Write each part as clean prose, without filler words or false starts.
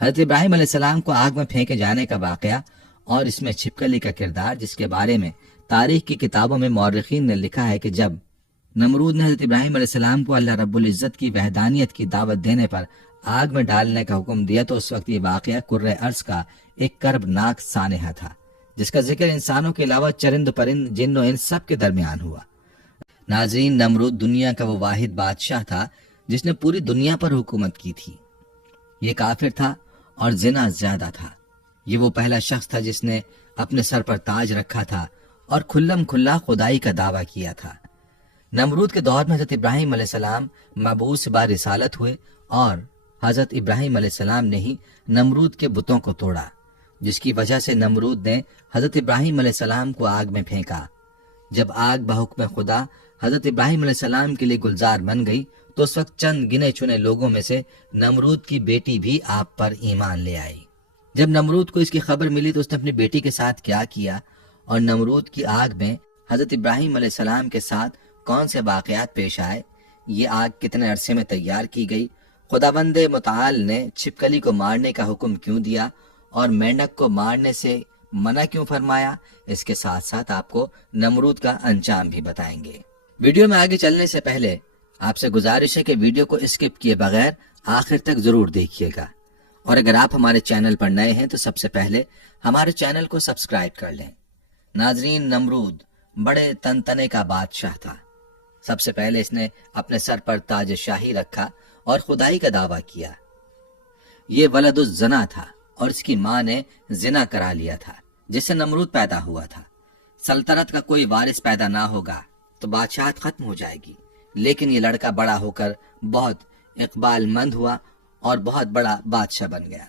حضرت ابراہیم علیہ السلام کو آگ میں پھینکے جانے کا واقعہ اور اس میں چھپکلی کا کردار، جس کے بارے میں تاریخ کی کتابوں میں مورخین نے لکھا ہے کہ جب نمرود نے حضرت ابراہیم علیہ السلام کو اللہ رب العزت کی وحدانیت کی دعوت دینے پر آگ میں ڈالنے کا حکم دیا تو اس وقت یہ واقعہ کرۂ ارض کا ایک کربناک سانحہ تھا، جس کا ذکر انسانوں کے علاوہ چرند پرند، جن و انس سب کے درمیان ہوا۔ ناظرین، نمرود دنیا کا وہ واحد بادشاہ تھا جس نے پوری دنیا پر حکومت کی تھی۔ یہ کافر تھا اور زنا زیادہ تھا۔ یہ وہ پہلا شخص تھا جس نے اپنے سر پر تاج رکھا تھا اور کھلم کھلا خدائی کا دعویٰ کیا تھا۔ نمرود کے دور میں حضرت ابراہیم علیہ السلام مبعوث برسالت ہوئے اور حضرت ابراہیم علیہ السلام نے ہی نمرود کے بتوں کو توڑا، جس کی وجہ سے نمرود نے حضرت ابراہیم علیہ السلام کو آگ میں پھینکا۔ جب آگ بحکم خدا حضرت ابراہیم علیہ السلام کے لیے گلزار بن گئی تو اس وقت چند گنے چنے لوگوں میں سے نمرود کی بیٹی بھی آپ پر ایمان لے آئی۔ جب نمرود کو اس کی خبر ملی تو اس نے اپنی بیٹی کے ساتھ کیا کیا اور نمرود کی آگ میں حضرت ابراہیم علیہ السلام کے ساتھ کون سے واقعات پیش آئے، یہ آگ کتنے عرصے میں تیار کی گئی، خداوند متعال نے چھپکلی کو مارنے کا حکم کیوں دیا اور مینڈک کو مارنے سے منع کیوں فرمایا، اس کے ساتھ ساتھ آپ کو نمرود کا انجام بھی بتائیں گے۔ ویڈیو میں آگے چلنے سے پہلے آپ سے گزارش ہے کہ ویڈیو کو اسکپ کیے بغیر آخر تک ضرور دیکھیے گا، اور اگر آپ ہمارے چینل پر نئے ہیں تو سب سے پہلے ہمارے چینل کو سبسکرائب کر لیں۔ ناظرین، نمرود بڑے تنتنے کا بادشاہ تھا۔ سب سے پہلے اس نے اپنے سر پر تاج شاہی رکھا اور خدائی کا دعویٰ کیا۔ یہ ولد الزنا تھا اور اس کی ماں نے زنا کرا لیا تھا، جس سے نمرود پیدا ہوا تھا۔ سلطنت کا کوئی وارث پیدا نہ ہوگا تو بادشاہت ختم ہو جائے گی، لیکن یہ لڑکا بڑا ہو کر بہت اقبال مند ہوا اور بہت بڑا بادشاہ بن گیا۔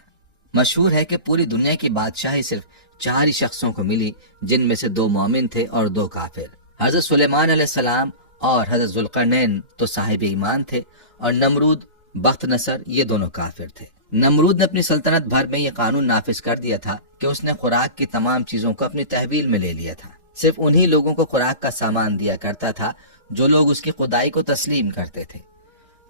مشہور ہے کہ پوری دنیا کی بادشاہی صرف 4 ہی شخصوں کو ملی، جن میں سے 2 مومن تھے اور 2 کافر۔ حضرت سلیمان علیہ السلام اور حضرت ذوالقرنین تو صاحب ایمان تھے، اور نمرود بخت نصر یہ دونوں کافر تھے۔ نمرود نے اپنی سلطنت بھر میں یہ قانون نافذ کر دیا تھا کہ اس نے خوراک کی تمام چیزوں کو اپنی تحویل میں لے لیا تھا۔ صرف انہی لوگوں کو خوراک کا سامان دیا کرتا تھا جو لوگ اس کی خدائی کو تسلیم کرتے تھے۔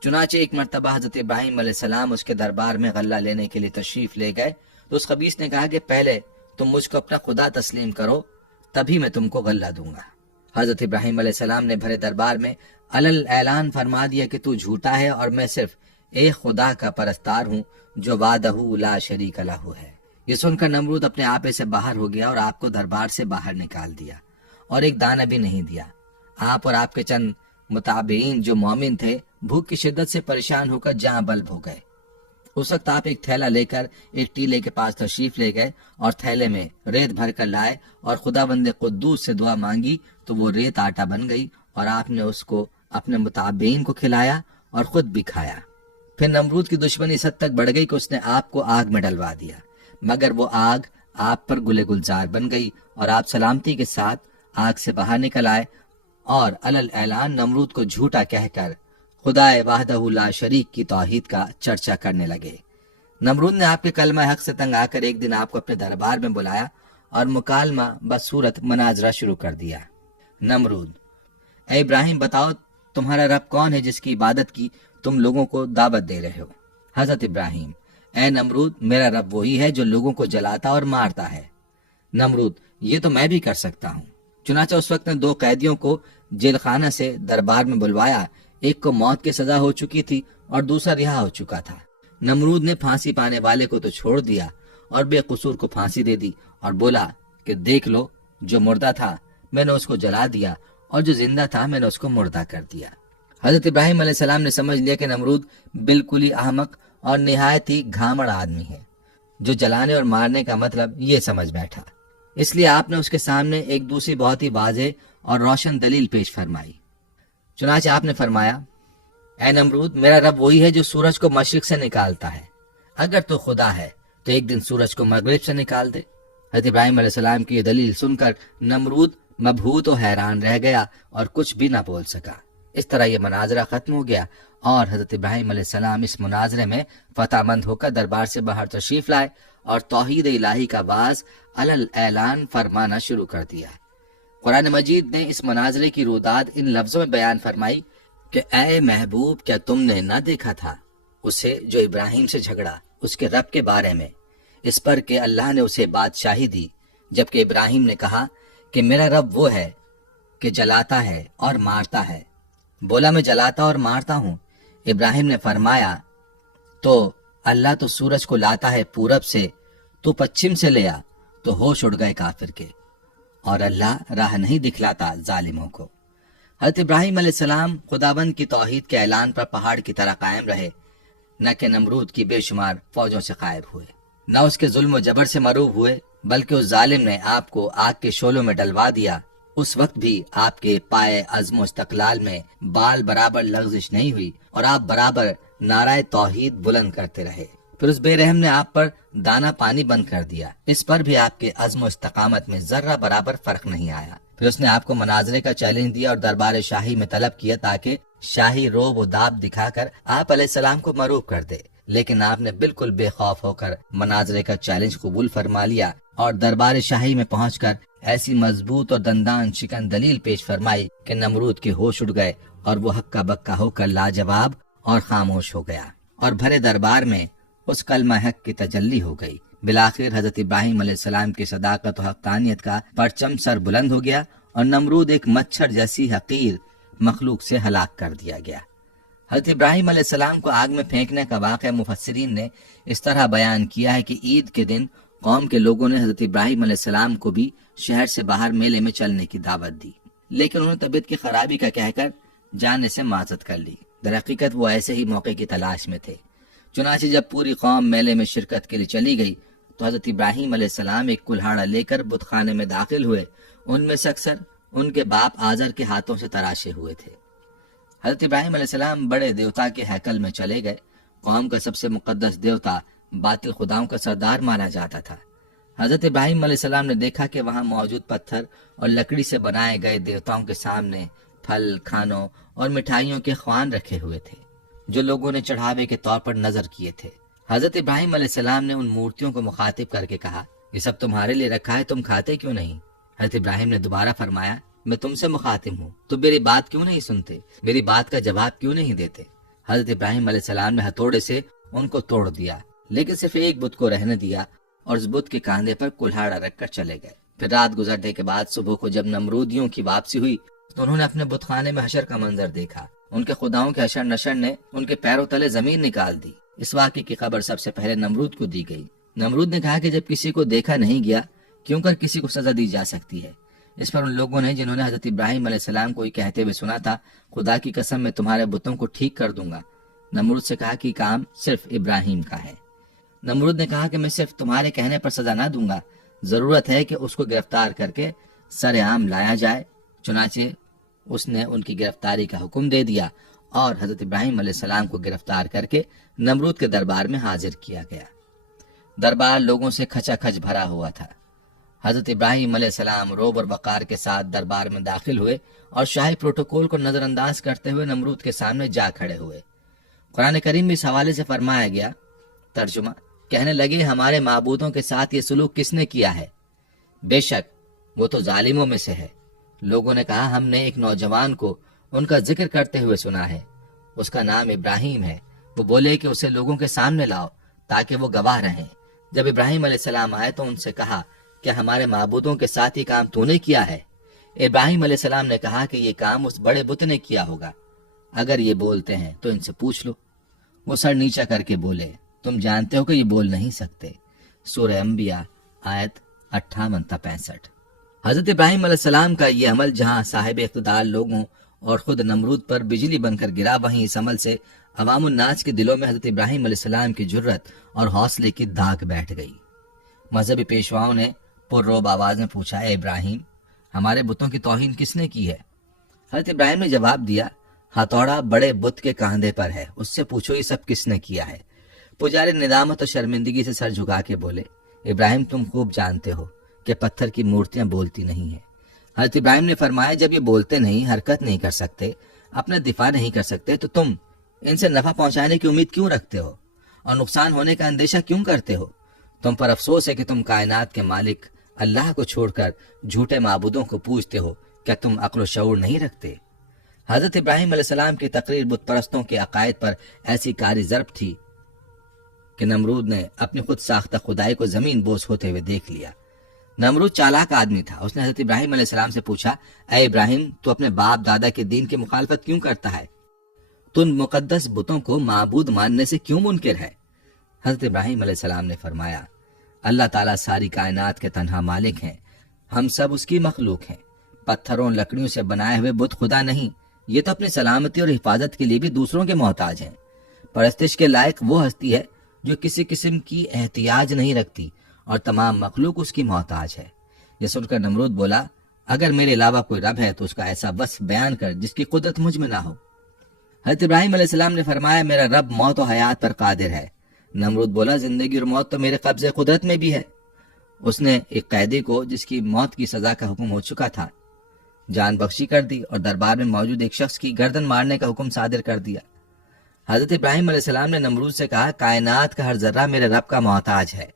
چنانچہ ایک مرتبہ حضرت ابراہیم علیہ السلام اس کے دربار میں غلہ لینے کے لیے تشریف لے گئے تو اس خبیث نے کہا کہ پہلے تم مجھ کو اپنا خدا تسلیم کرو، تبھی میں تم کو غلہ دوں گا۔ حضرت ابراہیم علیہ السلام نے بھرے دربار میں علل اعلان فرما دیا کہ تو جھوٹا ہے اور میں صرف ایک خدا کا پرستار ہوں جو وحدہ لا شریک لہ ہے۔ یہ سن کر نمرود اپنے آپے سے باہر ہو گیا اور آپ کو دربار سے باہر نکال دیا اور ایک دانہ بھی نہیں دیا۔ آپ اور آپ کے چند متابعین جو مومن تھے بھوک کی شدت سے پریشان ہو کر جاں بلب ہو گئے۔ اس وقت آپ ایک تھیلا لے کر ایک ٹیلے کے پاس تشریف لے گئے اور تھیلے میں ریت بھر کر لائے اور خداوند قدوس سے دعا مانگی تو وہ ریت آٹا بن گئی اور آپ نے اس کو اپنے متابعین کو کھلایا اور خود بھی کھایا۔ پھر نمرود کی دشمنی اس حد تک بڑھ گئی کہ اس نے آپ کو آگ میں ڈلوا دیا، مگر وہ آگ آپ پر گلے گلزار بن گئی اور آپ سلامتی کے ساتھ آگ سے باہر نکل آئے اور علل اعلان نمرود کو جھوٹا کہہ کر خدائے وحدہ لا شریک کی توحید کا چرچا کرنے لگے۔ نمرود نے آپ کے کلمہ حق سے تنگ آ کر ایک دن آپ کو اپنے دربار میں بلایا اور مکالمہ بصورت مناظرہ شروع کر دیا۔ نمرود: اے ابراہیم، بتاؤ تمہارا رب کون ہے جس کی عبادت کی تم لوگوں کو دعوت دے رہے ہو؟ حضرت ابراہیم: اے نمرود، میرا رب وہی ہے جو لوگوں کو جلاتا اور مارتا ہے۔ نمرود: یہ تو میں بھی کر سکتا ہوں۔ چنانچہ اس وقت نے 2 قیدیوں کو جیل خانہ سے دربار میں بلوایا، ایک کو موت کی سزا ہو چکی تھی اور دوسرا رہا ہو چکا تھا۔ نمرود نے پھانسی پانے والے کو تو چھوڑ دیا اور بے قصور کو پھانسی دے دی اور بولا کہ دیکھ لو، جو مردہ تھا میں نے اس کو جلا دیا اور جو زندہ تھا میں نے اس کو مردہ کر دیا۔ حضرت ابراہیم علیہ السلام نے سمجھ لیا کہ نمرود بالکل ہی احمق اور نہایت ہی گھامڑ آدمی ہے، جو جلانے اور مارنے کا مطلب یہ سمجھ بیٹھا۔ اس لیے آپ نے اس کے سامنے ایک دوسری بہت ہی واضح اور روشن دلیل پیش فرمائی۔ چنانچہ آپ نے فرمایا: اے نمرود، میرا رب وہی ہے جو سورج کو مشرق سے نکالتا ہے۔ اگر تو خدا ہے تو ایک دن سورج کو مغرب سے نکال دے۔ حضرت ابراہیم علیہ السلام کی یہ دلیل سن کر نمرود مبہوت و حیران رہ گیا اور کچھ بھی نہ بول سکا۔ اس طرح یہ مناظرہ ختم ہو گیا اور حضرت ابراہیم علیہ السلام اس مناظرے میں فتح مند ہو کر دربار سے باہر تشریف لائے اور توحید الہی کا باز علل اعلان فرمانا شروع کر دیا۔ قرآن مجید نے اس مناظرے کی روداد ان لفظوں میں بیان فرمائی کہ اے محبوب، کیا تم نے نہ دیکھا تھا اسے جو ابراہیم سے جھگڑا اس کے رب کے بارے میں، اس پر کہ اللہ نے اسے بادشاہی دی، جبکہ ابراہیم نے کہا کہ میرا رب وہ ہے کہ جلاتا ہے اور مارتا ہے۔ بولا میں جلاتا اور مارتا ہوں۔ ابراہیم نے فرمایا تو اللہ تو سورج کو لاتا ہے پورب سے، تو پچھم سے لے آ، تو ہوش اڑ گئے کافر کے، اور اللہ راہ نہیں دکھلاتا ظالموں کو۔ حضرت ابراہیم علیہ السلام خداوند کی توحید کے اعلان پر پہاڑ کی طرح قائم رہے، نہ کہ نمرود کی بے شمار فوجوں سے غائب ہوئے، نہ اس کے ظلم و جبر سے مروب ہوئے، بلکہ اس ظالم نے آپ کو آگ کے شعلوں میں ڈلوا دیا۔ اس وقت بھی آپ کے پائے عزم و استقلال میں بال برابر لغزش نہیں ہوئی، اور آپ برابر نعرہ توحید بلند کرتے رہے۔ پھر اس بے رحم نے آپ پر دانا پانی بند کر دیا، اس پر بھی آپ کے عزم و استقامت میں ذرہ برابر فرق نہیں آیا۔ پھر اس نے آپ کو مناظرے کا چیلنج دیا اور دربار شاہی میں طلب کیا تاکہ شاہی روب و داب دکھا کر آپ علیہ السلام کو مروب کر دے، لیکن آپ نے بالکل بے خوف ہو کر مناظرے کا چیلنج قبول فرما لیا اور دربار شاہی میں پہنچ کر ایسی مضبوط اور دندان شکن دلیل پیش فرمائی کہ نمرود کے ہوش اڑ گئے اور وہ ہکا بکا ہو کر لاجواب اور خاموش ہو گیا، اور بھرے دربار میں اس کلمہ حق کی تجلی ہو گئی۔ بالآخر حضرت ابراہیم علیہ السلام کی صداقت و حقانیت کا پرچم سر بلند ہو گیا، اور نمرود ایک مچھر جیسی حقیر مخلوق سے ہلاک کر دیا گیا۔ حضرت ابراہیم علیہ السلام کو آگ میں پھینکنے کا واقعہ مفسرین نے اس طرح بیان کیا ہے کہ عید کے دن قوم کے لوگوں نے حضرت ابراہیم علیہ السلام کو بھی شہر سے باہر میلے میں چلنے کی دعوت دی، لیکن انہوں نے طبیعت کی خرابی کا کہہ کر جانے سے معذرت کر لی۔ در حقیقت وہ ایسے ہی موقع کی تلاش میں تھے۔ چنانچہ جب پوری قوم میلے میں شرکت کے لیے چلی گئی تو حضرت ابراہیم علیہ السلام ایک کلہاڑا لے کر بت خانے میں داخل ہوئے۔ ان میں سے اکثر ان کے باپ آزر کے ہاتھوں سے تراشے ہوئے تھے۔ حضرت ابراہیم علیہ السلام بڑے دیوتا کے ہیکل میں چلے گئے۔ قوم کا سب سے مقدس دیوتا باطل خداؤں کا سردار مانا جاتا تھا۔ حضرت ابراہیم علیہ السلام نے دیکھا کہ وہاں موجود پتھر اور لکڑی سے بنائے گئے دیوتاؤں کے سامنے پھل، کھانوں اور مٹھائیوں کے خوان رکھے ہوئے تھے جو لوگوں نے چڑھاوے کے طور پر نظر کیے تھے۔ حضرت ابراہیم علیہ السلام نے ان مورتیوں کو مخاطب کر کے کہا، یہ سب تمہارے لیے رکھا ہے، تم کھاتے کیوں نہیں؟ حضرت ابراہیم نے دوبارہ فرمایا، میں تم سے مخاطب ہوں، تم میری بات کیوں نہیں سنتے، میری بات کا جواب کیوں نہیں دیتے؟ حضرت ابراہیم علیہ السلام نے ہتھوڑے سے ان کو توڑ دیا، لیکن صرف ایک بت کو رہنے دیا اور اس بت کے کاندھے پر کلہاڑا رکھ کر چلے گئے۔ پھر رات گزرنے کے بعد صبح کو جب نمرودیوں کی واپسی ہوئی تو انہوں نے اپنے بت خانے میں حشر کا منظر دیکھا۔ ان کے خداؤں کے حشر نشر نے ان کے پیروں تلے زمین نکال دی۔ اس واقعے کی خبر سب سے پہلے نمرود کو دی گئی۔ نمرود نے کہا کہ جب کسی کو دیکھا نہیں گیا کیوں کر کسی کو سزا دی جا سکتی ہے؟ اس پر ان لوگوں نے جنہوں نے حضرت ابراہیم علیہ السلام کو یہ کہتے ہوئے سنا تھا، خدا کی قسم میں تمہارے بتوں کو ٹھیک کر دوں گا، نمرود سے کہا کہ کام صرف ابراہیم کا ہے۔ نمرود نے کہا کہ میں صرف تمہارے کہنے پر سزا نہ دوں گا، ضرورت ہے کہ اس کو گرفتار کر کے سر عام لایا جائے۔ چنانچہ اس نے ان کی گرفتاری کا حکم دے دیا اور حضرت ابراہیم علیہ السلام کو گرفتار کر کے نمرود کے دربار میں حاضر کیا گیا۔ دربار لوگوں سے کھچا کھچ بھرا ہوا تھا۔ حضرت ابراہیم علیہ السلام روب اور وقار کے ساتھ دربار میں داخل ہوئے اور شاہی پروٹوکول کو نظر انداز کرتے ہوئے نمرود کے سامنے جا کھڑے ہوئے۔ قرآن کریم میں اس حوالے سے فرمایا گیا، ترجمہ، کہنے لگے ہمارے معبودوں کے ساتھ یہ سلوک کس نے کیا ہے؟ بے شک وہ تو ظالموں میں سے ہے۔ لوگوں نے کہا ہم نے ایک نوجوان کو ان کا ذکر کرتے ہوئے سنا ہے، اس کا نام ابراہیم ہے، وہ بولے کہ اسے لوگوں کے سامنے لاؤ تاکہ وہ گواہ رہیں۔ جب ابراہیم علیہ السلام آئے تو ان سے کہا کہ ہمارے معبودوں کے ساتھ یہ کام تو نے کیا ہے؟ ابراہیم علیہ السلام نے کہا کہ یہ کام اس بڑے بت نے کیا ہوگا، اگر یہ بولتے ہیں تو ان سے پوچھ لو۔ وہ سر نیچا کر کے بولے، تم جانتے ہو کہ یہ بول نہیں سکتے۔ سورہ انبیاء آیت 58-65۔ حضرت ابراہیم علیہ السلام کا یہ عمل جہاں صاحب اقتدار لوگوں اور خود نمرود پر بجلی بن کر گرا، وہیں اس عمل سے عوام الناس کے دلوں میں حضرت ابراہیم علیہ السلام کی جرت اور حوصلے کی داغ بیٹھ گئی۔ مذہبی پیشواؤں نے پرروب آواز میں پوچھا، اے ابراہیم، ہمارے بتوں کی توہین کس نے کی ہے؟ حضرت ابراہیم نے جواب دیا، ہتھوڑا بڑے بت کے کاندھے پر ہے، اس سے پوچھو یہ سب کس نے کیا ہے۔ پجاری ندامت اور شرمندگی سے سر جھکا کے بولے، ابراہیم تم خوب جانتے ہو کہ پتھر کی مورتیاں بولتی نہیں ہیں۔ حضرت ابراہیم نے فرمایا، جب یہ بولتے نہیں، حرکت نہیں کر سکتے، اپنا دفاع نہیں کر سکتے، تو تم ان سے نفع پہنچانے کی امید کیوں رکھتے ہو اور نقصان ہونے کا اندیشہ کیوں کرتے ہو؟ تم پر افسوس ہے کہ تم کائنات کے مالک اللہ کو چھوڑ کر جھوٹے معبودوں کو پوجتے ہو، کیا تم عقل و شعور نہیں رکھتے؟ حضرت ابراہیم علیہ السلام کی تقریر بت پرستوں کے عقائد پر ایسی کاری ضرب تھی کہ نمرود نے اپنی خود ساختہ خدائی کو زمین بوس ہوتے ہوئے دیکھ لیا۔ نمرود چالاک آدمی تھا۔ اس نے حضرت ابراہیم علیہ السلام سے پوچھا، اے ابراہیم، تو اپنے باپ دادا کے دین کی مخالفت کیوں کرتا ہے؟ تو ان مقدس بتوں کو معبود ماننے سے کیوں منکر ہے؟ حضرت ابراہیم علیہ السلام نے فرمایا، اللہ تعالیٰ ساری کائنات کے تنہا مالک ہیں، ہم سب اس کی مخلوق ہیں۔ پتھروں لکڑیوں سے بنائے ہوئے بت خدا نہیں، یہ تو اپنی سلامتی اور حفاظت کے لیے بھی دوسروں کے محتاج ہیں۔ پرستش کے لائق وہ ہستی ہے جو کسی قسم کی احتیاج نہیں رکھتی اور تمام مخلوق اس کی محتاج ہے۔ یہ سن کر نمرود بولا، اگر میرے علاوہ کوئی رب ہے تو اس کا ایسا وصف بیان کر جس کی قدرت مجھ میں نہ ہو۔ حضرت ابراہیم علیہ السلام نے فرمایا، میرا رب موت و حیات پر قادر ہے۔ نمرود بولا، زندگی اور موت تو میرے قبضے قدرت میں بھی ہے۔ اس نے ایک قیدی کو جس کی موت کی سزا کا حکم ہو چکا تھا جان بخشی کر دی اور دربار میں موجود ایک شخص کی گردن مارنے کا حکم صادر کر دیا۔ حضرت ابراہیم علیہ السلام نے نمرود سے کہا، کائنات کا ہر ذرہ میرے رب کا محتاج ہے۔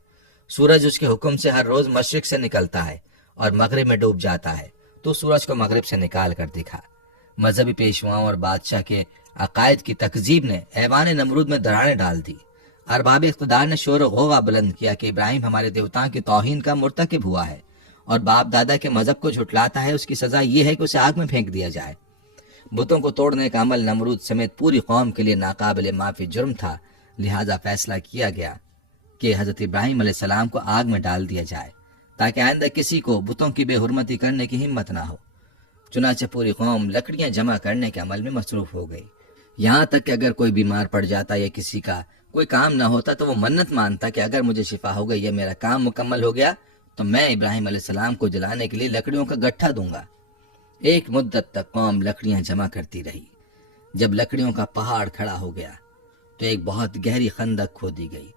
سورج اس کے حکم سے ہر روز مشرق سے نکلتا ہے اور مغرب میں ڈوب جاتا ہے، تو سورج کو مغرب سے نکال کر دکھا۔ مذہبی پیشواؤں اور بادشاہ کے عقائد کی تکذیب نے ایوان نمرود میں دراڑیں ڈال دی۔ ارباب اقتدار نے شور و غوغا بلند کیا کہ ابراہیم ہمارے دیوتاؤں کی توہین کا مرتکب ہوا ہے اور باپ دادا کے مذہب کو جھٹلاتا ہے، اس کی سزا یہ ہے کہ اسے آگ میں پھینک دیا جائے۔ بتوں کو توڑنے کا عمل نمرود سمیت پوری قوم کے لیے ناقابل معافی جرم تھا، لہذا فیصلہ کیا گیا کہ حضرت ابراہیم علیہ السلام کو آگ میں ڈال دیا جائے تاکہ آئندہ کسی کو بتوں کی بے حرمتی کرنے کی ہمت نہ ہو۔ چنانچہ پوری قوم لکڑیاں جمع کرنے کے عمل میں مصروف ہو گئی، یہاں تک کہ اگر کوئی بیمار پڑ جاتا یا کسی کا کوئی کام نہ ہوتا تو وہ منت مانتا کہ اگر مجھے شفا ہو گئی یا میرا کام مکمل ہو گیا تو میں ابراہیم علیہ السلام کو جلانے کے لیے لکڑیوں کا گٹھا دوں گا۔ ایک مدت تک قوم لکڑیاں جمع کرتی رہی۔ جب لکڑیوں کا پہاڑ کھڑا ہو گیا تو ایک بہت گہری خندق کھودی گئی،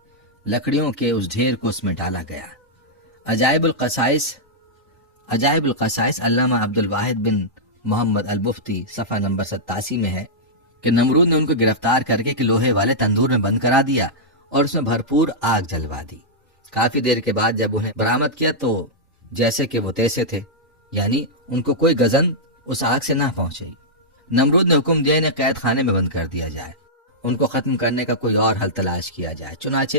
لکڑیوں کے اس ڈھیر کو اس میں ڈالا گیا۔ عجائب القصائص علامہ عبد الواحد بن محمد البفتی صفحہ نمبر 87 میں ہے کہ نمرود نے ان کو گرفتار کر کے لوہے والے تندور میں بند کرا دیا اور اس میں بھرپور آگ جلوا دی۔ کافی دیر کے بعد جب انہیں برآمد کیا تو جیسے کہ وہ تیسے تھے، یعنی ان کو کوئی گزن اس آگ سے نہ پہنچی۔ نمرود نے حکم دیا انہیں قید خانے میں بند کر دیا جائے، ان کو ختم کرنے کا کوئی اور حل تلاش کیا جائے۔ چنانچہ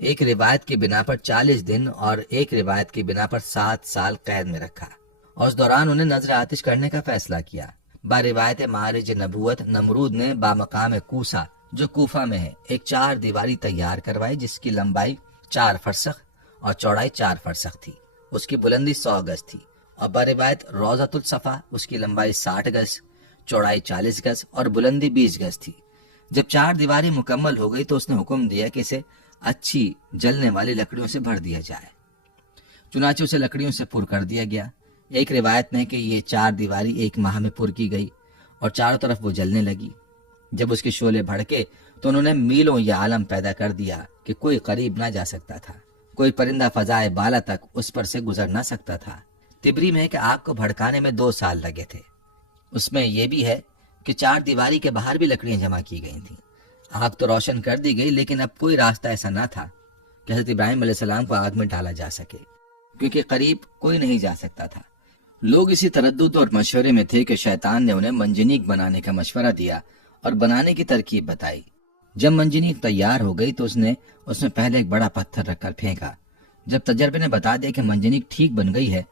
ایک روایت کی بنا پر 40 دن اور ایک روایت کی بنا پر 7 سال قید میں رکھا اور اس دوران انہیں نظر آتش کرنے کا فیصلہ کیا۔ با روایت معارج نبوت نمرود نے بامقام کوسا جو کوفہ میں ہے ایک 4 دیواری تیار کروائی جس کی لمبائی 4 فرسخ اور چوڑائی 4 فرسخ تھی، اس کی بلندی 100 گز تھی، اور با روایت روضۃ الصفا اس کی لمبائی 60 گز، چوڑائی 40 گز اور بلندی 20 گز تھی۔ جب 4 دیواری مکمل ہو گئی تو اس نے حکم دیا کہ اسے اچھی جلنے والی لکڑیوں سے بھر دیا جائے۔ چنانچہ اسے لکڑیوں سے پر کر دیا گیا۔ ایک روایت میں کہ یہ 4 دیواری 1 ماہ میں پر کی گئی اور چاروں طرف وہ جلنے لگی۔ جب اس کے شعلے بھڑکے تو انہوں نے میلوں یہ عالم پیدا کر دیا کہ کوئی قریب نہ جا سکتا تھا، کوئی پرندہ فضائے بالا تک اس پر سے گزر نہ سکتا تھا۔ تبری میں کہ آگ کو بھڑکانے میں 2 سال لگے تھے۔ اس میں یہ بھی ہے کہ 4 دیواری کے باہر بھی لکڑیاں جمع کی گئی تھیں۔ آگ تو روشن کر دی گئی لیکن اب کوئی راستہ ایسا نہ تھا کہ حضرت ابراہیم علیہ السلام کو آگ میں ڈالا جا سکے، کیونکہ قریب کوئی نہیں جا سکتا تھا۔ لوگ اسی تردد اور مشورے میں تھے کہ شیطان نے انہیں منجنیق بنانے کا مشورہ دیا اور بنانے کی ترکیب بتائی۔ جب منجنیق تیار ہو گئی تو اس نے اس میں پہلے ایک بڑا پتھر رکھ کر پھینکا۔ جب تجربے نے بتا دیا کہ منجنیق ٹھیک بن گئی ہے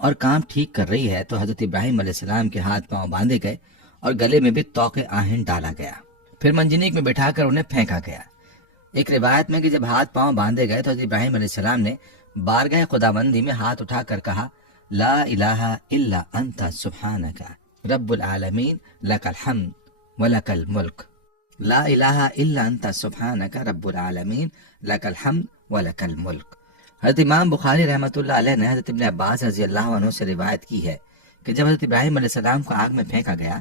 اور کام ٹھیک کر رہی ہے تو حضرت ابراہیم علیہ السلام کے ہاتھ پاؤں باندھے گئے اور گلے میں بھی توق آہن ڈالا گیا، پھر منجنیق میں بٹھا کر انہیں پھینکا گیا۔ ایک روایت میں کہ جب ہاتھ پاؤں باندھے گئے تو حضرت ابراہیم علیہ السلام نے بارگاہ خداوندی میں ہاتھ اٹھا کر کہا، لا الہ الا انت سبحانک رب العالمین لک الحمد ولک الملک، لا الہ الا انت سبحانک رب العالمین لک الحمد ولک الملک۔ حضرت امام بخاری رحمۃ اللہ علیہ نے حضرت ابن عباس رضی اللہ عنہ سے روایت کی ہے کہ جب حضرت ابراہیم علیہ السلام کو آگ میں پھینکا گیا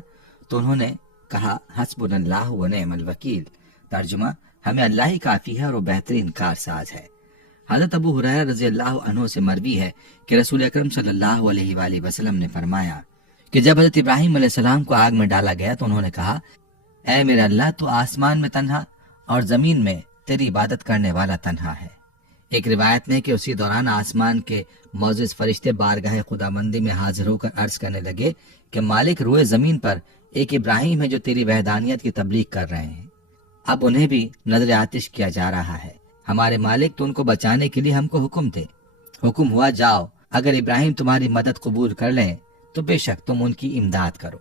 تو انہوں نے کہا، حسبنا اللہ ونعم الوکیل، ترجمہ، ہمیں اللہ ہی کافی ہے اور وہ بہترین کارساز ہے۔ حضرت ابو ہریرہ رضی اللہ عنہ سے مروی ہے کہ رسول اکرم صلی اللہ علیہ وآلہ وسلم نے فرمایا کہ جب حضرت ابراہیم علیہ السلام کو آگ میں ڈالا گیا تو انہوں نے کہا، اے میرا اللہ، تو آسمان میں تنہا اور زمین میں تیری عبادت کرنے والا تنہا ہے۔ ایک روایت میں کہ اسی دوران آسمان کے معزز فرشتے بارگاہ خداوندی میں حاضر ہو کر عرض کرنے لگے کہ مالک، روئے زمین پر ایک ابراہیم ہے جو تیری وحدانیت کی تبلیغ کر رہے ہیں، اب انہیں بھی نظر آتش کیا جا رہا ہے۔ ہمارے مالک تو ان کو بچانے کے لیے ہم کو حکم دے۔ حکم ہوا جاؤ، اگر ابراہیم تمہاری مدد قبول کر لیں تو بے شک تم ان کی امداد کرو۔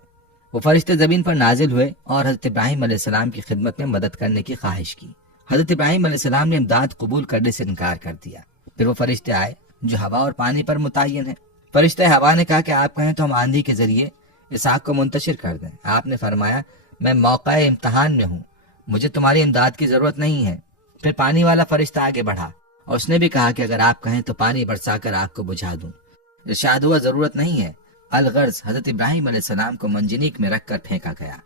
وہ فرشتے زمین پر نازل ہوئے اور حضرت ابراہیم علیہ السلام کی خدمت میں مدد کرنے کی خواہش کی۔ حضرت ابراہیم علیہ السلام نے امداد قبول کرنے سے انکار کر دیا۔ پھر وہ فرشتے آئے جو ہوا اور پانی پر متعین ہے۔ فرشتہ ہوا نے کہا کہ آپ کہیں تو ہم آندھی کے ذریعے اس آگ کو منتشر کر دیں۔ آپ نے فرمایا میں موقع امتحان میں ہوں، مجھے تمہاری امداد کی ضرورت نہیں ہے۔ پھر پانی والا فرشتہ آگے بڑھا اور اس نے بھی کہا کہ اگر آپ کہیں تو پانی برسا کر آگ کو بجھا دوں۔ ارشاد ہوا ضرورت نہیں ہے۔ الغرض حضرت ابراہیم علیہ السلام کو منجنیق میں رکھ کر پھینکا گیا۔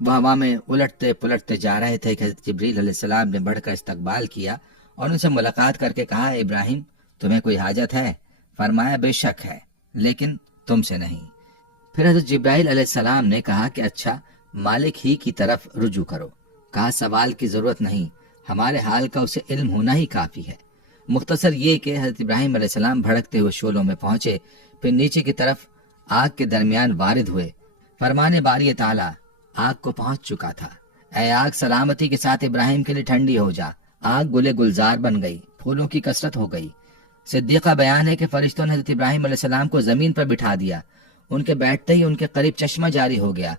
وہ ہوا میں الٹتے پلٹتے جا رہے تھے کہ حضرت جبریل علیہ السلام نے بڑھ کر استقبال کیا اور ان سے ملاقات کر کے کہا ابراہیم تمہیں کوئی حاجت ہے؟ فرمایا بے شک ہے، لیکن تم سے نہیں۔ پھر حضرت جبرائیل علیہ السلام نے کہا کہ اچھا مالک ہی کی طرف رجوع کرو۔ کہا سوال کی ضرورت نہیں، ہمارے حال کا اسے علم ہونا ہی کافی ہے۔ مختصر یہ کہ حضرت ابراہیم علیہ السلام بھڑکتے ہوئے شعلوں میں پہنچے، پھر نیچے کی طرف آگ کے درمیان وارد ہوئے۔ فرمانے باری تعالیٰ آگ کو پہنچ چکا تھا۔ اے آگ سلامتی کے ساتھ ابراہیم کے لیے ٹھنڈی ہو جا۔ آگ گلے گلزار بن گئی، پھولوں کی کثرت ہو گئی۔ صدیقہ بیان ہے کہ فرشتوں نے حضرت ابراہیم علیہ السلام کو زمین پر بٹھا دیا۔ ان کے بیٹھتے ہی ان کے قریب چشمہ جاری ہو گیا،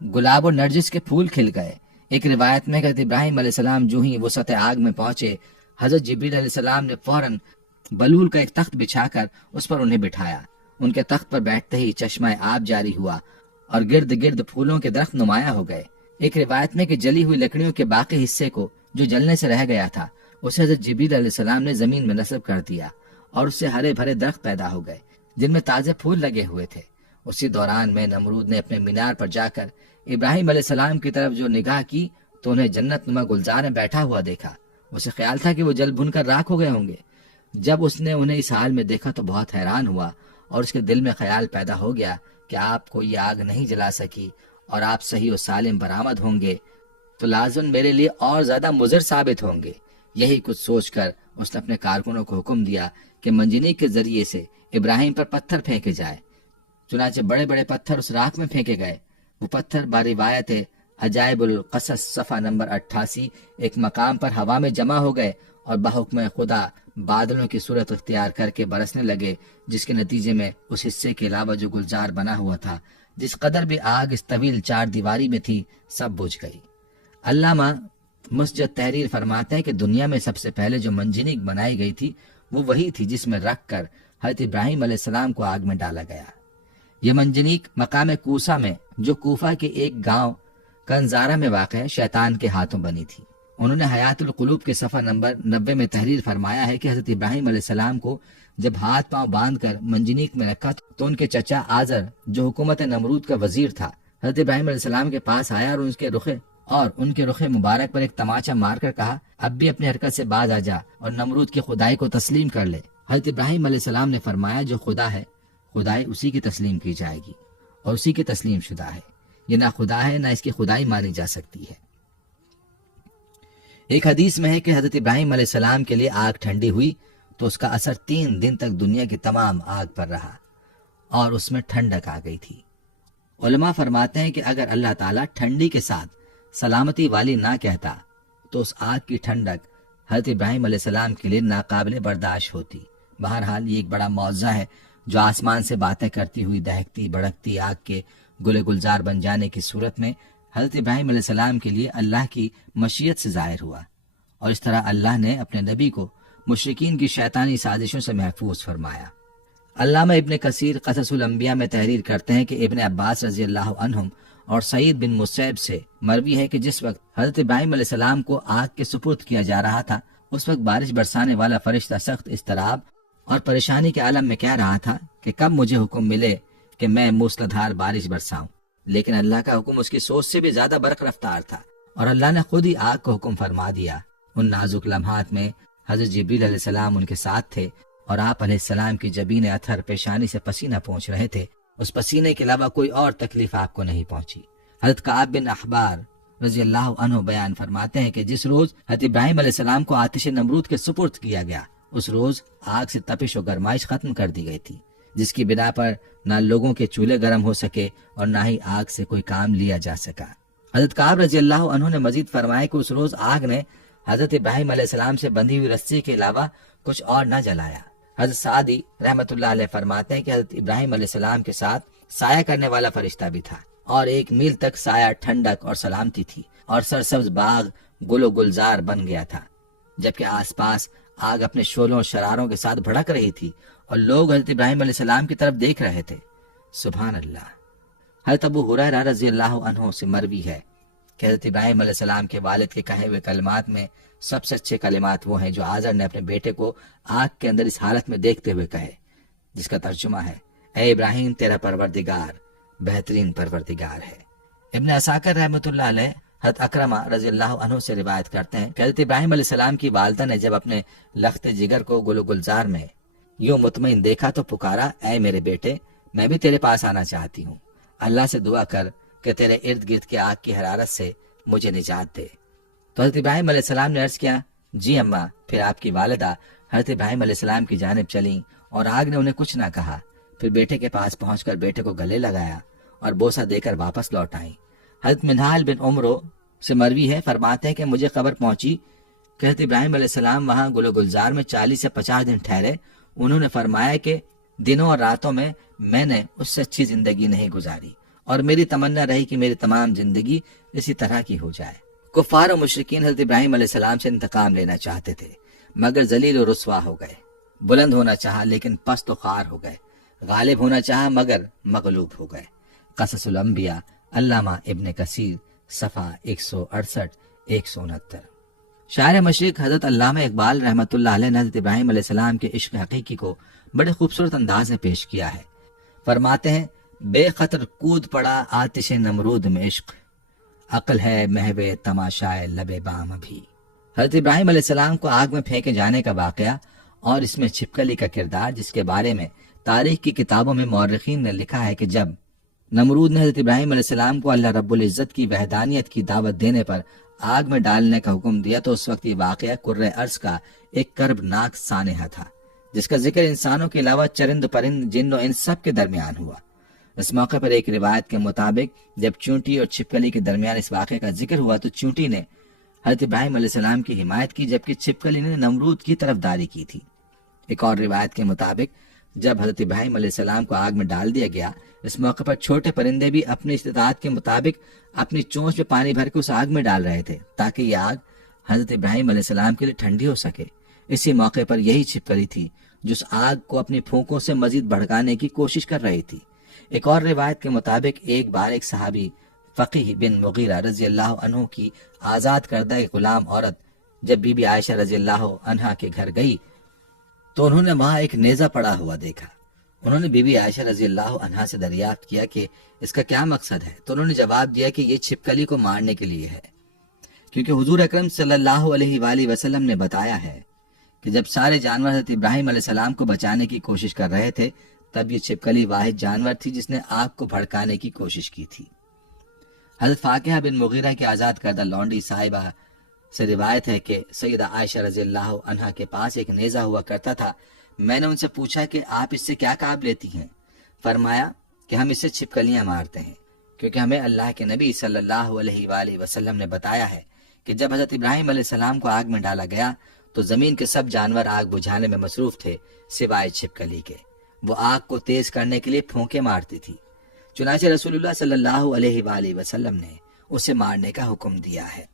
گلاب و نرجس کے پھول کھل گئے۔ ایک روایت میں کہ حضرت ابراہیم علیہ السلام جو ہی وسط آگ میں پہنچے، حضرت جبریل علیہ السلام نے فوراً بلول کا ایک تخت بچھا کر اس پر انہیں بٹھایا۔ ان کے تخت پر بیٹھتے ہی چشمہ آب جاری ہوا اور گرد گرد پھولوں کے درخت نمایاں ہو گئے۔ ایک روایت میں کہ جلی ہوئی لکڑیوں کے باقی حصے کو جو جلنے سے رہ گیا تھا اسے حضرت جبریل علیہ السلام نے زمین میں نصب کر دیا اور اس سے ہرے بھرے درخت پیدا ہو گئے جن میں تازے پھول لگے ہوئے تھے۔ اسی دوران میں نمرود نے اپنے مینار پر جا کر ابراہیم علیہ السلام کی طرف جو نگاہ کی تو انہیں جنت نما گلزار میں بیٹھا ہوا دیکھا۔ اسے خیال تھا کہ وہ جل بھن کر راکھ ہو گئے ہوں گے۔ جب اس نے انہیں اس حال میں دیکھا تو بہت حیران ہوا اور اس کے دل میں خیال پیدا ہو گیا کہ آپ کو یہ آگ نہیں جلا سکی اور آپ صحیح و سالم برآمد ہوں گے تو لازم میرے لیے اور زیادہ مضر ثابت ہوں گے۔ یہی کچھ سوچ کر اس نے اپنے کارکنوں کو حکم دیا کہ منجنیق کے ذریعے سے ابراہیم پر پتھر پھینکے جائے۔ چنانچہ بڑے بڑے پتھر اس راکھ میں پھینکے گئے۔ وہ پتھر باروایت عجائب القصص صفحہ نمبر 88 ایک مقام پر ہوا میں جمع ہو گئے اور بحکم خدا بادلوں کی صورت اختیار کر کے برسنے لگے، جس کے نتیجے میں اس حصے کے علاوہ جو گلزار بنا ہوا تھا، جس قدر بھی آگ اس طویل چار دیواری میں تھی، سب بجھ گئی۔ علامہ مسجد تحریر فرماتے ہیں کہ دنیا میں سب سے پہلے جو منجنیق بنائی گئی تھی وہ وہی تھی جس میں رکھ کر حضرت ابراہیم علیہ السلام کو آگ میں ڈالا گیا۔ یہ منجنیق مقام کوسا میں جو کوفہ کے ایک گاؤں کنزارہ میں واقع ہے شیطان کے ہاتھوں بنی تھی۔ انہوں نے حیات القلوب کے صفحہ نمبر 90 میں تحریر فرمایا ہے کہ حضرت ابراہیم علیہ السلام کو جب ہاتھ پاؤں باندھ کر منجنیق میں رکھا تو ان کے چچا آزر جو حکومت نمرود کا وزیر تھا حضرت ابراہیم علیہ السلام کے پاس آیا اور ان کے رخ مبارک پر ایک تماچا مار کر کہا اب بھی اپنی حرکت سے باز آ جا اور نمرود کی خدائی کو تسلیم کر لے۔ حضرت ابراہیم علیہ السلام نے فرمایا جو خدا ہے خدائی اسی کی تسلیم کی جائے گی اور اسی کی تسلیم شدہ ہے، یہ نہ خدا ہے نہ اس کی خدائی مانی جا سکتی ہے۔ ایک حدیث میں ہے کہ حضرت ابراہیم علیہ السلام کے لیے آگ ٹھنڈی ہوئی تو اس کا اثر 3 دن تک دنیا کی تمام آگ پر رہا اور اس میں ٹھنڈک آ گئی تھی۔ علماء فرماتے ہیں کہ اگر اللہ تعالیٰ ٹھنڈی کے ساتھ سلامتی والی نہ کہتا تو اس آگ کی ٹھنڈک حضرت ابراہیم علیہ السلام کے لیے ناقابل برداشت ہوتی۔ بہرحال یہ ایک بڑا معجزہ ہے جو آسمان سے باتیں کرتی ہوئی دہکتی بھڑکتی آگ کے گلے گلزار بن جانے کی صورت میں حضرت ابراہیم علیہ السلام کے لیے اللہ کی مشیت سے ظاہر ہوا، اور اس طرح اللہ نے اپنے نبی کو مشرکین کی شیطانی سازشوں سے محفوظ فرمایا۔ علامہ ابن کثیر قصص الانبیاء میں تحریر کرتے ہیں کہ ابن عباس رضی اللہ عنہم اور سعید بن مسیب سے مروی ہے کہ جس وقت حضرت ابراہیم علیہ السلام کو آگ کے سپرد کیا جا رہا تھا اس وقت بارش برسانے والا فرشتہ سخت اضطراب اور پریشانی کے عالم میں کہہ رہا تھا کہ کب مجھے حکم ملے کہ میں موسلادھار بارش برساؤں، لیکن اللہ کا حکم اس کی سوچ سے بھی زیادہ برق رفتار تھا اور اللہ نے خود ہی آگ کو حکم فرما دیا۔ ان نازک لمحات میں حضرت جبریل علیہ السلام ان کے ساتھ تھے اور آپ علیہ السلام کی جبین اطہر پیشانی سے پسینہ پہنچ رہے تھے۔ اس پسینے کے علاوہ کوئی اور تکلیف آپ کو نہیں پہنچی۔ حضرت کعب بن احبار رضی اللہ عنہ بیان فرماتے ہیں کہ جس روز حضرت ابراہیم علیہ السلام کو آتش نمرود کے سپرد کیا گیا اس روز آگ سے تپش و گرمائش ختم کر دی گئی تھی، جس کی بنا پر نہ لوگوں کے چولہے گرم ہو سکے اور نہ ہی آگ سے کوئی کام لیا جا سکا۔ حضرت کعب رضی اللہ عنہ نے مزید فرمایا کہ اس روز آگ نے حضرت ابراہیم علیہ السلام سے بندھی ہوئی رسی کے علاوہ کچھ اور نہ جلایا۔ حضرت سعدی رحمۃ اللہ علیہ فرماتے ہیں کہ حضرت ابراہیم علیہ السلام کے ساتھ سایہ کرنے والا فرشتہ بھی تھا، اور 1 میل تک سایہ، ٹھنڈک اور سلامتی تھی، اور سرسبز باغ گل و گلزار بن گیا تھا، جبکہ آس پاس آگ اپنے شعلوں اور شراروں کے ساتھ بھڑک رہی تھی اور لوگ حضرت ابراہیم علیہ السلام کی طرف دیکھ رہے تھے۔ سبحان اللہ۔ حضرت ابو ہریرہ رضی اللہ عنہ سے مروی ہے کہ حضرت ابراہیم علیہ السلام کے والد کے کہے ہوئے کلمات میں سب سے اچھے کلمات وہ ہیں جو آزر نے اپنے بیٹے کو آگ کے اندر اس حالت میں دیکھتے ہوئے کہے، جس کا ترجمہ ہے، اے ابراہیم تیرا پروردگار بہترین پروردگار ہے۔ ابن عساکر رحمۃ اللہ علیہ حضرت اکرمہ رضی اللہ عنہ سے روایت کرتے ہیں کہ حضرت ابراہیم علیہ السلام کی والدہ نے جب اپنے لخت جگر کو گل و گلزار میں یوں مطمئن دیکھا تو پکارا، اے میرے بیٹے، میں بھی تیرے پاس آنا چاہتی ہوں، اللہ سے دعا کر کہ تیرے ارد گرد کے آگ کی حرارت سے مجھے نجات دے۔ تو حضرت ابراہیم علیہ السلام نے عرض کیا، جی اماں۔ پھر آپ کی والدہ حضرت ابراہیم علیہ السلام کی جانب چلیں اور آگ نے انہیں کچھ نہ کہا، پھر بیٹے کے پاس پہنچ کر بیٹے کو گلے لگایا اور بوسہ دے کر واپس لوٹ آئیں۔ حضرت منہال بن عمرو سے مروی ہے، فرماتے ہیں کہ مجھے خبر پہنچی کہ حضرت ابراہیم علیہ السلام وہاں گل و گلزار میں 40 سے 50 دن ٹھہرے۔ انہوں نے فرمایا کہ دنوں اور راتوں میں نے اس سے اچھی زندگی نہیں گزاری، اور میری تمنا رہی کہ میری تمام زندگی اسی طرح کی ہو جائے۔ کفار و مشرکین حضرت ابراہیم علیہ السلام سے انتقام لینا چاہتے تھے، مگر ذلیل و رسوا ہو گئے۔ بلند ہونا چاہا لیکن پست و خوار ہو گئے، غالب ہونا چاہا مگر مغلوب ہو گئے۔ قصص الانبیاء، علامہ ابن کثیر، صفحہ 168 169۔ شاعر مشرق حضرت علامہ اقبال رحمۃ اللہ علیہ نے حضرت ابراہیم علیہ السلام کے عشق حقیقی کو بڑے خوبصورت انداز میں پیش کیا ہے۔ فرماتے ہیں، بے خطر کود پڑا آتش نمرود میں عشق، عقل ہے محو تماشائے لب بام بھی۔ حضرت ابراہیم علیہ السلام کو آگ میں پھینکے جانے کا واقعہ اور اس میں چھپکلی کا کردار، جس کے بارے میں تاریخ کی کتابوں میں مورخین نے لکھا ہے کہ جب نمرود نے حضرت ابراہیم علیہ السلام کو اللہ رب العزت کی وحدانیت کی دعوت دینے پر آگ میں ڈالنے کا حکم دیا تو اس وقت یہ واقعہ کرۂ ارض کا ایک کربناک سانحہ تھا، جس کا ذکر انسانوں کے علاوہ چرند پرند، جن و انس سب کے درمیان ہوا۔ اس موقع پر ایک روایت کے مطابق جب چونٹی اور چھپکلی کے درمیان اس واقعے کا ذکر ہوا تو چونٹی نے حضرت ابراہیم علیہ السلام کی حمایت کی، جبکہ چھپکلی نے نمرود کی طرفداری کی تھی۔ ایک اور روایت کے مطابق جب حضرت ابراہیم علیہ السلام کو آگ میں ڈال دیا گیا، اس موقع پر چھوٹے پرندے بھی اپنی استطاعت کے مطابق اپنی چونچ میں پانی بھر کے اس آگ میں ڈال رہے تھے تاکہ یہ آگ حضرت ابراہیم علیہ السلام کے لیے ٹھنڈی ہو سکے۔ اسی موقع پر یہی چھپکلی تھی جو اس آگ کو اپنی پھونکوں سے مزید بھڑکانے کی کوشش کر رہی تھی۔ ایک اور روایت کے مطابق ایک بار ایک صحابی فقیہ بن مغیرہ رضی اللہ عنہ کی آزاد کردہ ایک غلام عورت جب بی بی عائشہ رضی اللہ عنہا کے گھر گئی تو انہوں نے وہاں ایک نیزہ پڑا ہوا دیکھا۔ انہوں نے بی بی عائشہ رضی اللہ عنہا سے دریافت کیا کہ اس کا کیا مقصد ہے، تو انہوں نے جواب دیا کہ یہ چھپکلی کو مارنے کے لیے ہے، کیونکہ حضور اکرم صلی اللہ علیہ وآلہ وسلم نے بتایا ہے کہ جب سارے جانور حضرت ابراہیم علیہ السلام کو بچانے کی کوشش کر رہے تھے تب یہ چھپکلی واحد جانور تھی جس نے آگ کو بھڑکانے کی کوشش کی تھی۔ حضرت فاقیہ بن مغیرہ کی آزاد کردہ لونڈی صاحبہ سے روایت ہے کہ سیدہ عائشہ رضی اللہ عنہا کے پاس ایک نیزہ ہوا کرتا تھا۔ میں نے ان سے پوچھا کہ آپ اس سے کیا کام لیتی ہیں؟ فرمایا کہ ہم اس سے چھپکلیاں مارتے ہیں، کیونکہ ہمیں اللہ کے نبی صلی اللہ علیہ وآلہ وسلم نے بتایا ہے کہ جب حضرت ابراہیم علیہ السلام کو آگ میں ڈالا گیا تو زمین کے سب جانور آگ بجھانے میں مصروف تھے سوائے چھپکلی کے۔ وہ آگ کو تیز کرنے کے لیے پھونکے مارتی تھی، چنانچہ رسول اللہ صلی اللہ علیہ وآلہ وسلم نے اسے مارنے کا حکم دیا ہے۔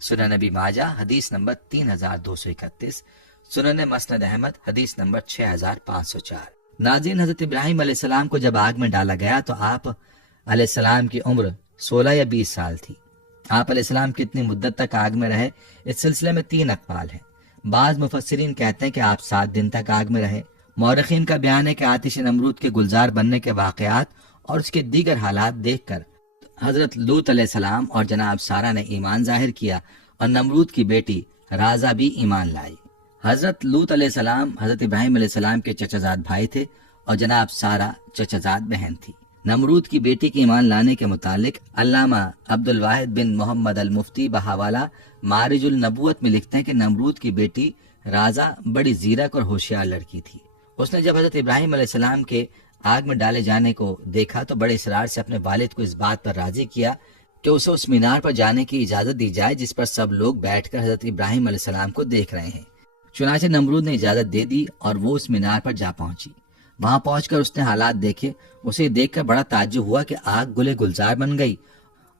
سنن نبی ماجہ حدیث نمبر 3231، سنن مسند احمد حدیث نمبر 6504۔ ناظرین، حضرت ابراہیم علیہ السلام کو جب آگ میں ڈالا گیا تو آپ علیہ السلام کی عمر 16 یا 20 سال تھی۔ آپ علیہ السلام کتنی مدت تک آگ میں رہے، اس سلسلے میں 3 اقوال ہیں۔ بعض مفسرین کہتے ہیں کہ آپ 7 دن تک آگ میں رہے۔ مورخین کا بیان ہے کہ آتش نمرود کے گلزار بننے کے واقعات اور اس کے دیگر حالات دیکھ کر حضرت لوط علیہ السلام اور جناب سارہ نے ایمان ظاہر کیا اور نمرود کی بیٹی رازہ بھی ایمان لائی۔ حضرت لوط علیہ السلام حضرت ابراہیم علیہ السلام کے چچا زاد بھائی تھے اور جناب سارہ چچا زاد بہن تھی۔ نمرود کی بیٹی کے ایمان لانے کے متعلق علامہ عبد الواحد بن محمد المفتی بحوالہ معارج النبوت میں لکھتے ہیں کہ نمرود کی بیٹی رازہ بڑی زیرک اور ہوشیار لڑکی تھی۔ اس نے جب حضرت ابراہیم علیہ السلام کے آگ میں ڈالے جانے کو دیکھا تو بڑے اصرار سے اپنے والد کو اس بات پر راضی کیا کہ اسے اس مینار پر جانے کی اجازت دی جائے جس پر سب لوگ بیٹھ کر حضرت ابراہیم علیہ السلام کو دیکھ رہے ہیں۔ چنانچہ نمرود نے اجازت دے دی اور وہ اس مینار پر جا پہنچی۔ وہاں پہنچ کر اس نے حالات دیکھے۔ اسے دیکھ کر بڑا تعجب ہوا کہ آگ گلے گلزار بن گئی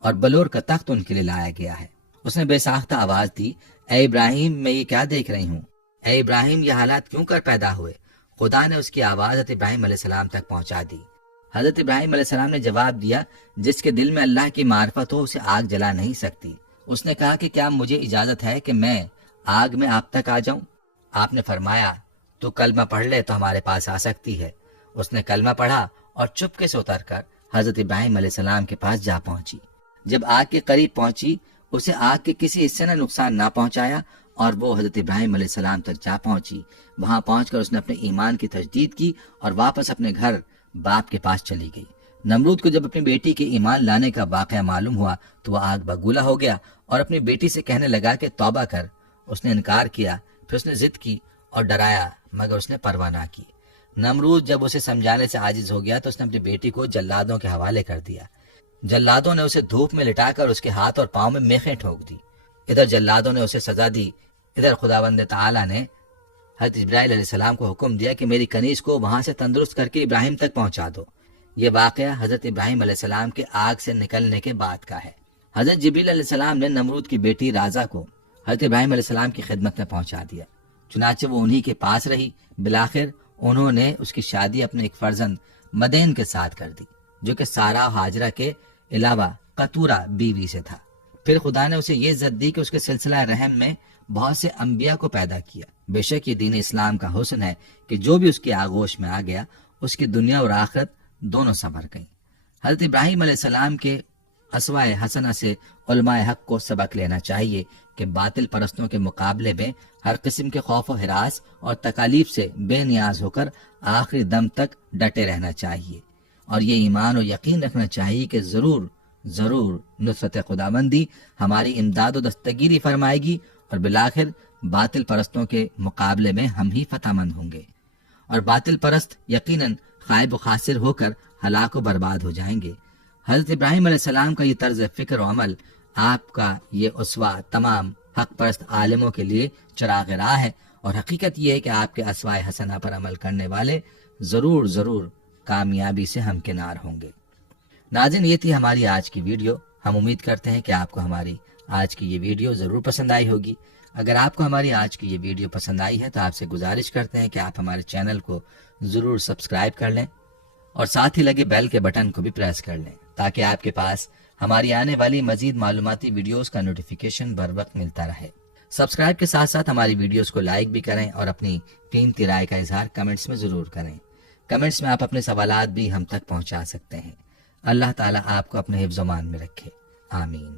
اور بلور کا تخت ان کے لیے لایا گیا ہے۔ اس نے بے ساختہ آواز دی، اے ابراہیم، میں یہ کیا دیکھ رہی ہوں؟ اے ابراہیم، یہ حالات کیوں کر پیدا ہوئے؟ خدا نے اس کی آواز حضرت ابراہیم علیہ السلام تک پہنچا دی۔ حضرت ابراہیم علیہ السلام نے جواب دیا، جس کے دل میں اللہ کی معرفت ہو اسے آگ جلا نہیں سکتی۔ اس نے کہا کہ کیا مجھے اجازت ہے کہ میں آگ میں آپ تک آ جاؤں؟ آپ نے فرمایا، تو کلمہ پڑھ لے تو ہمارے پاس آ سکتی ہے۔ اس نے کلمہ پڑھا اور چپکے سے اتر کر حضرت ابراہیم علیہ السلام کے پاس جا پہنچی۔ جب آگ کے قریب پہنچی، اسے آگ کے کسی حصے نے نقصان نہ پہنچایا اور وہ حضرت ابراہیم علیہ السلام تک جا پہنچی۔ وہاں پہنچ کر اس نے اپنے ایمان کی تجدید کی اور واپس اپنے گھر باپ کے پاس چلی گئی۔ نمرود کو جب اپنی بیٹی کے ایمان لانے کا واقعہ معلوم ہوا تو وہ آگ بگولا ہو گیا اور اپنی بیٹی سے کہنے لگا کہ توبہ کر۔ اس نے انکار کیا، پھر اس نے ضد کی اور ڈرایا، مگر اس نے پرواہ نہ کی۔ نمرود جب اسے سمجھانے سے عاجز ہو گیا تو اس نے اپنی بیٹی کو جلادوں کے حوالے کر دیا۔ جلادوں نے اسے دھوپ میں لٹا کر اس کے ہاتھ اور پاؤں میں میخیں ٹھوک دی۔ ادھر جلادوں نے اسے سزا دی، ادھر خداوند تعالیٰ نے حضرت جبرائیل علیہ السلام کو حکم دیا کہ میری کنیز کو وہاں سے تندرست کر کے ابراہیم تک پہنچا دو۔ یہ واقعہ حضرت ابراہیم علیہ السلام کے آگ سے نکلنے کے بعد کا ہے۔ حضرت جبریل علیہ السلام نے نمرود کی بیٹی رازا کو حضرت ابراہیم علیہ السلام کی خدمت میں پہنچا دیا۔ چنانچہ وہ انہی کے پاس رہی۔ بالآخر انہوں نے اس کی شادی اپنے ایک فرزند مدین کے ساتھ کر دی، جو کہ سارا و ہاجرہ کے علاوہ قطورہ بیوی سے تھا۔ پھر خدا نے اسے یہ عزت دی کہ اس کے سلسلہ رحم میں بہت سے انبیاء کو پیدا کیا۔ بے شک یہ دین اسلام کا حسن ہے کہ جو بھی اس کی آغوش میں آ گیا اس کی دنیا اور آخرت دونوں سنور گئیں۔ حضرت ابراہیم علیہ السلام کے اسوہ حسنہ سے علماء حق کو سبق لینا چاہیے کہ باطل پرستوں کے مقابلے میں ہر قسم کے خوف و ہراس اور تکالیف سے بے نیاز ہو کر آخری دم تک ڈٹے رہنا چاہیے، اور یہ ایمان و یقین رکھنا چاہیے کہ ضرور نصرت خداوندی ہماری امداد و دستگیری فرمائے گی اور بالآخر باطل پرستوں کے مقابلے میں ہم ہی فتح مند ہوں گے، اور باطل پرست یقیناً خائب و خاسر ہو کر ہلاک و برباد ہو جائیں گے۔ حضرت ابراہیم علیہ السلام کا یہ طرز فکر و عمل، آپ کا یہ اسوہ تمام حق پرست عالموں کے لیے چراغ راہ ہے، اور حقیقت یہ ہے کہ آپ کے اسوہ حسنہ پر عمل کرنے والے ضرور کامیابی سے ہمکنار ہوں گے۔ ناظرین، یہ تھی ہماری آج کی ویڈیو۔ ہم امید کرتے ہیں کہ آپ کو ہماری آج کی یہ ویڈیو ضرور پسند آئی ہوگی۔ اگر آپ کو ہماری آج کی یہ ویڈیو پسند آئی ہے تو آپ سے گزارش کرتے ہیں کہ آپ ہمارے چینل کو ضرور سبسکرائب کر لیں اور ساتھ ہی لگے بیل کے بٹن کو بھی پریس کر لیں تاکہ آپ کے پاس ہماری آنے والی مزید معلوماتی ویڈیوز کا نوٹیفیکیشن بر وقت ملتا رہے۔ سبسکرائب کے ساتھ ساتھ ہماری ویڈیوز کو لائک بھی کریں اور اپنی قیمتی رائے کا اظہار کمنٹس میں ضرور کریں۔ کمنٹس میں آپ اپنے سوالات بھی ہم تک پہنچا سکتے ہیں۔ اللہ تعالیٰ آپ کو اپنے حفظ و امان میں رکھے، آمین۔